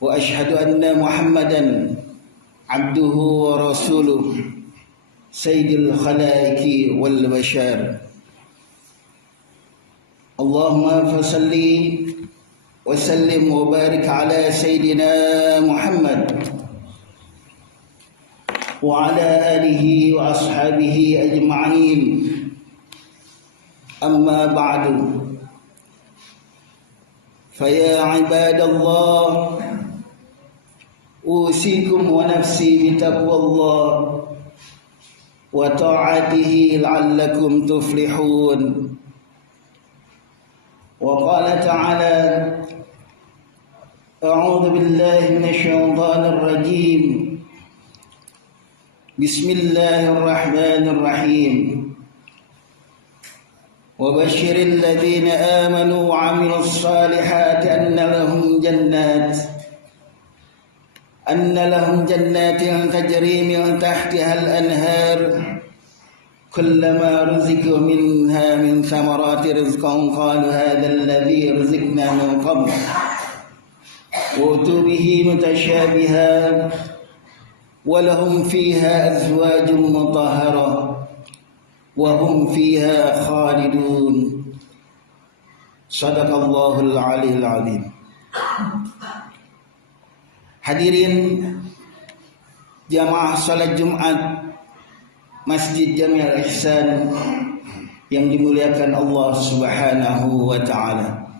وأشهد أن محمدا عبده ورسوله سيد الخلائق والبشر. اللهم فصل وسلم وبارك على سيدنا محمد وعلى آله وأصحابه أجمعين. أما بعد، فيا عباد الله، أوصيكم ونفسي بتقوى الله وطاعته لعلكم تفلحون. وقال تعالى: أعوذ بالله من الشيطان الرجيم، بسم الله الرحمن الرحيم. وبشر الذين آمنوا وعملوا الصالحات أن لهم جنات تجري من تحتها الأنهار كلما رزقوا منها من ثمرات رزقا قالوا هذا الذي رزقنا من قبل وأتوا به متشابها ولهم فيها أزواج مطهرة وهم فيها خالدون. صدق الله العلي العظيم. Hadirin jamaah salat Jumat Masjid Jami'ul Ihsan yang dimuliakan Allah Subhanahu wa taala.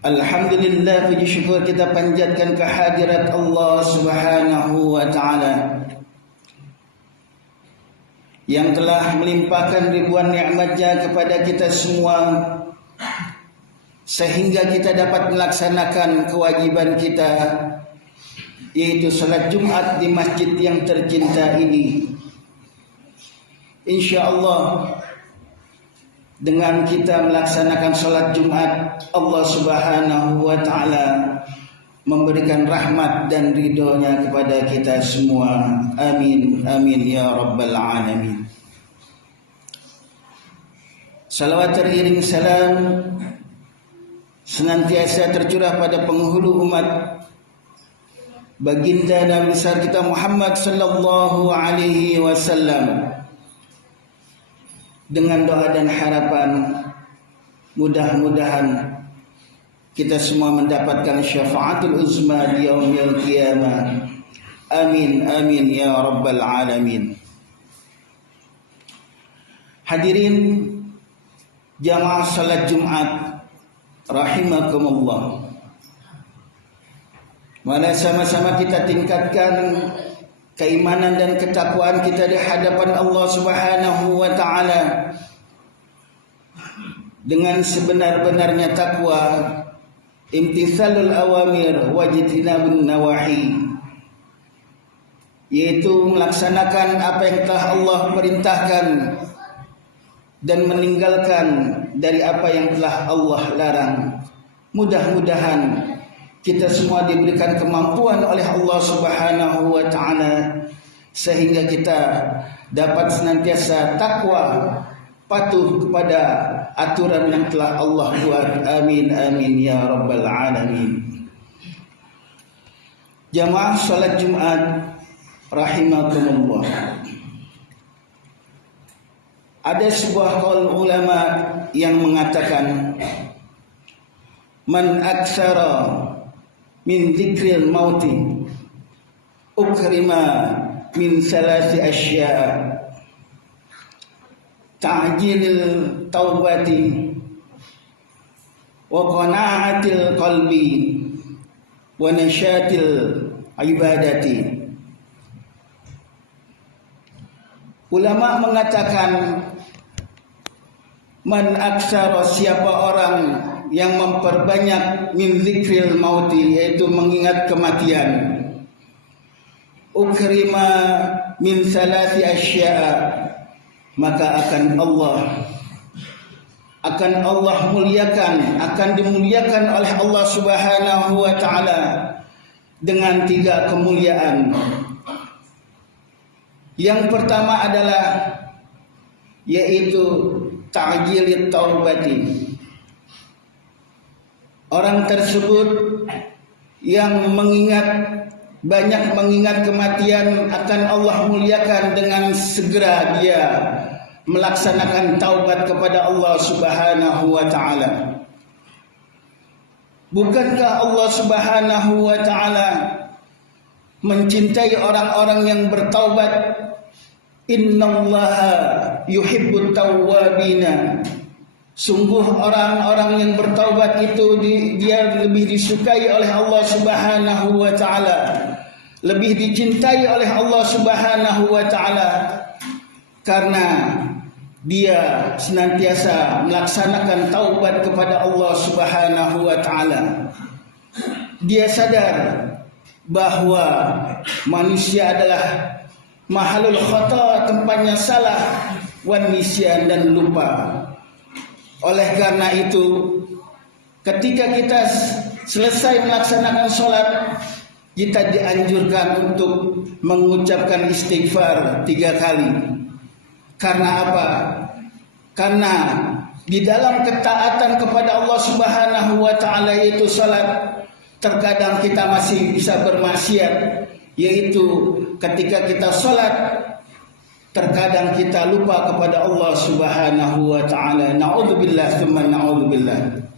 Alhamdulillah, puji syukur kita panjatkan kehadirat Allah Subhanahu wa taala yang telah melimpahkan ribuan nikmat-Nya kepada kita semua sehingga kita dapat melaksanakan kewajiban kita, yaitu salat Jumat di masjid yang tercinta ini. InsyaAllah dengan kita melaksanakan salat Jumat, Allah Subhanahu wa ta'ala memberikan rahmat dan ridhonya kepada kita semua. Amin, amin ya rabbal alamin. Salawat teriring salam senantiasa tercurah pada penghulu umat baginda Nabi besar kita Muhammad sallallahu alaihi wasallam, dengan doa dan harapan mudah-mudahan kita semua mendapatkan syafaatul uzma di yaumil qiyamah. Amin, amin ya rabbal alamin. Hadirin jamaah salat Jumat rahimakumullah, mari sama-sama kita tingkatkan keimanan dan ketakwaan kita di hadapan Allah Subhanahu wa taala dengan sebenar-benarnya takwa, imtithalul awamir wajtinabun nawahi, yaitu melaksanakan apa yang telah Allah perintahkan dan meninggalkan dari apa yang telah Allah larang. Mudah-mudahan kita semua diberikan kemampuan oleh Allah Subhanahu wa taala sehingga kita dapat senantiasa takwa, patuh kepada aturan yang telah Allah buat. Amin, amin ya rabbal alamin. Jamaah salat Jumat rahimakumullah, ada sebuah qaul ulama yang mengatakan, man aktsara min dzikril mauti ukrima min salasi asya' ta'jilil taubati wa qana'atil qalbi wa nasyatil ibadati. Ulama mengatakan, man aksara, siapa orang yang memperbanyak min zikril mauti, yaitu mengingat kematian, ukrima min salasi asya'a, maka akan Allah muliakan, akan dimuliakan oleh Allah Subhanahu wa taala dengan 3 kemuliaan. Yang pertama adalah yaitu ta'jilit taubati, Orang tersebut yang banyak mengingat kematian akan Allah muliakan dengan segera dia melaksanakan taubat kepada Allah Subhanahu wa taala. Bukankah Allah Subhanahu wa taala mencintai orang-orang yang bertaubat? Innallaha yuhibbut tawwabina. Sungguh orang-orang yang bertaubat itu dia lebih disukai oleh Allah Subhanahu wa taala, lebih dicintai oleh Allah Subhanahu wa taala karena dia senantiasa melaksanakan taubat kepada Allah Subhanahu wa taala. Dia sadar bahwa manusia adalah mahalul khata, tempatnya salah, wan nisyan, dan lupa. Oleh karena itu, ketika kita selesai melaksanakan sholat, kita dianjurkan untuk mengucapkan istighfar 3 kali. Karena apa? Karena di dalam ketaatan kepada Allah Subhanahu wa taala yaitu sholat, terkadang kita masih bisa bermaksiat, yaitu ketika kita sholat terkadang kita lupa kepada Allah Subhanahu wa taala. Na'udzubillah tsumma na'udzubillah.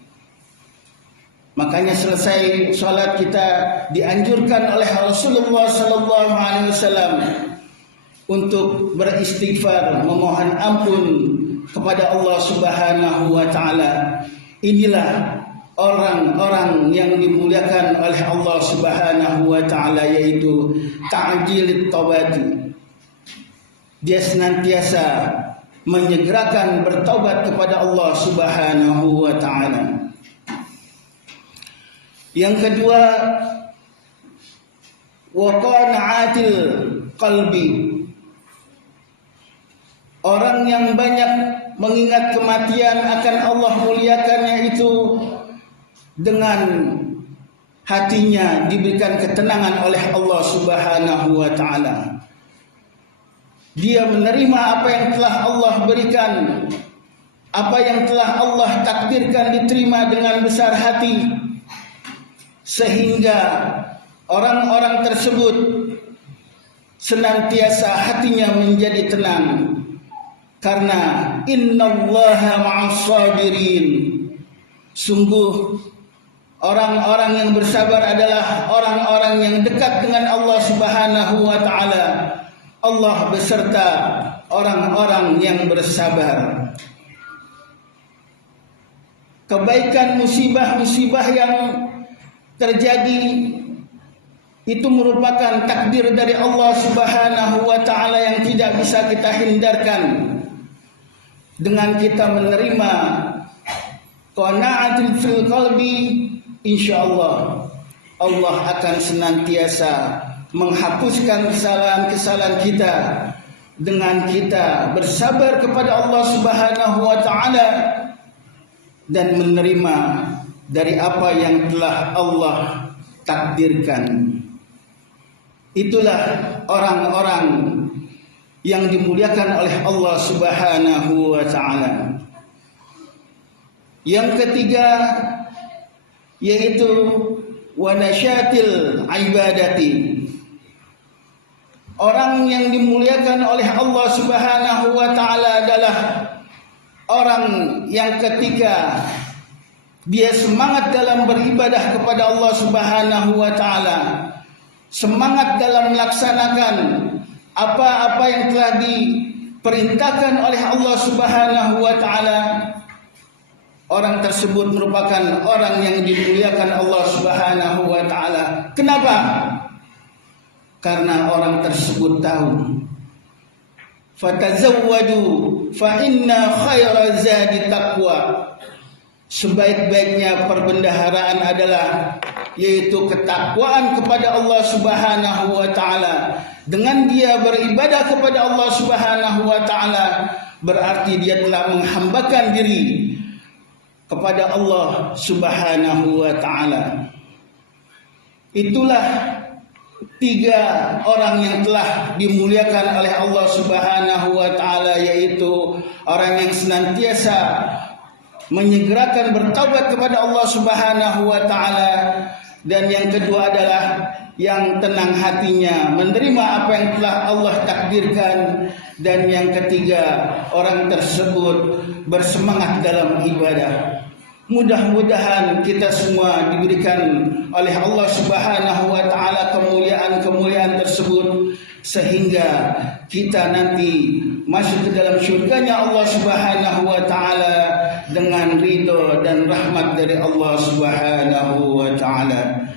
Makanya selesai sholat kita dianjurkan oleh Rasulullah sallallahu alaihi wasallam untuk beristighfar, memohon ampun kepada Allah Subhanahu wa taala. Inilah orang-orang yang dimuliakan oleh Allah Subhanahu wa taala, yaitu ta'jilut taubati. Dia senantiasa menyegerakan bertaubat kepada Allah Subhanahu wa taala. Yang kedua, wa qana'atil qalbi. Orang yang banyak mengingat kematian akan Allah muliakannya itu dengan hatinya diberikan ketenangan oleh Allah Subhanahu wa taala. Dia menerima apa yang telah Allah berikan, apa yang telah Allah takdirkan diterima dengan besar hati, sehingga orang-orang tersebut senantiasa hatinya menjadi tenang. Karena innallaha ma'as sabirin. Sungguh orang-orang yang bersabar adalah orang-orang yang dekat dengan Allah Subhanahu wa taala. Allah beserta orang-orang yang bersabar. Kebaikan musibah-musibah yang terjadi itu merupakan takdir dari Allah Subhanahu wa taala yang tidak bisa kita hindarkan. Dengan kita menerima qana'atul fil qalbi, insyaallah Allah akan senantiasa menghapuskan kesalahan-kesalahan kita dengan kita bersabar kepada Allah Subhanahu wa taala dan menerima dari apa yang telah Allah takdirkan. Itulah orang-orang yang dimuliakan oleh Allah Subhanahu wa taala. Yang ketiga yaitu wa nasyatil ibadati. Orang yang dimuliakan oleh Allah Subhanahu wa taala adalah orang yang ketika dia semangat dalam beribadah kepada Allah Subhanahu wa taala, semangat dalam melaksanakan apa-apa yang telah diperintahkan oleh Allah Subhanahu wa taala, orang tersebut merupakan orang yang dimuliakan Allah Subhanahu wa taala. Kenapa? Karena orang tersebut tahu, fatazawwadu fa inna khaira zadi taqwa. Sebaik-baiknya perbendaharaan adalah yaitu ketakwaan kepada Allah Subhanahu wa taala. Dengan dia beribadah kepada Allah Subhanahu wa taala, berarti dia telah menghambakan diri kepada Allah Subhanahu wa taala. Itulah 3 orang yang telah dimuliakan oleh Allah Subhanahu wa taala, yaitu orang yang senantiasa menyegerakan bertaubat kepada Allah Subhanahu wa taala, dan yang kedua adalah yang tenang hatinya menerima apa yang telah Allah takdirkan, dan yang ketiga orang tersebut bersemangat dalam ibadah. Mudah-mudahan kita semua diberikan oleh Allah Subhanahu wa taala kemuliaan-kemuliaan tersebut sehingga kita nanti masuk ke dalam syurganya Allah Subhanahu wa taala dengan ridho dan rahmat dari Allah Subhanahu wa taala.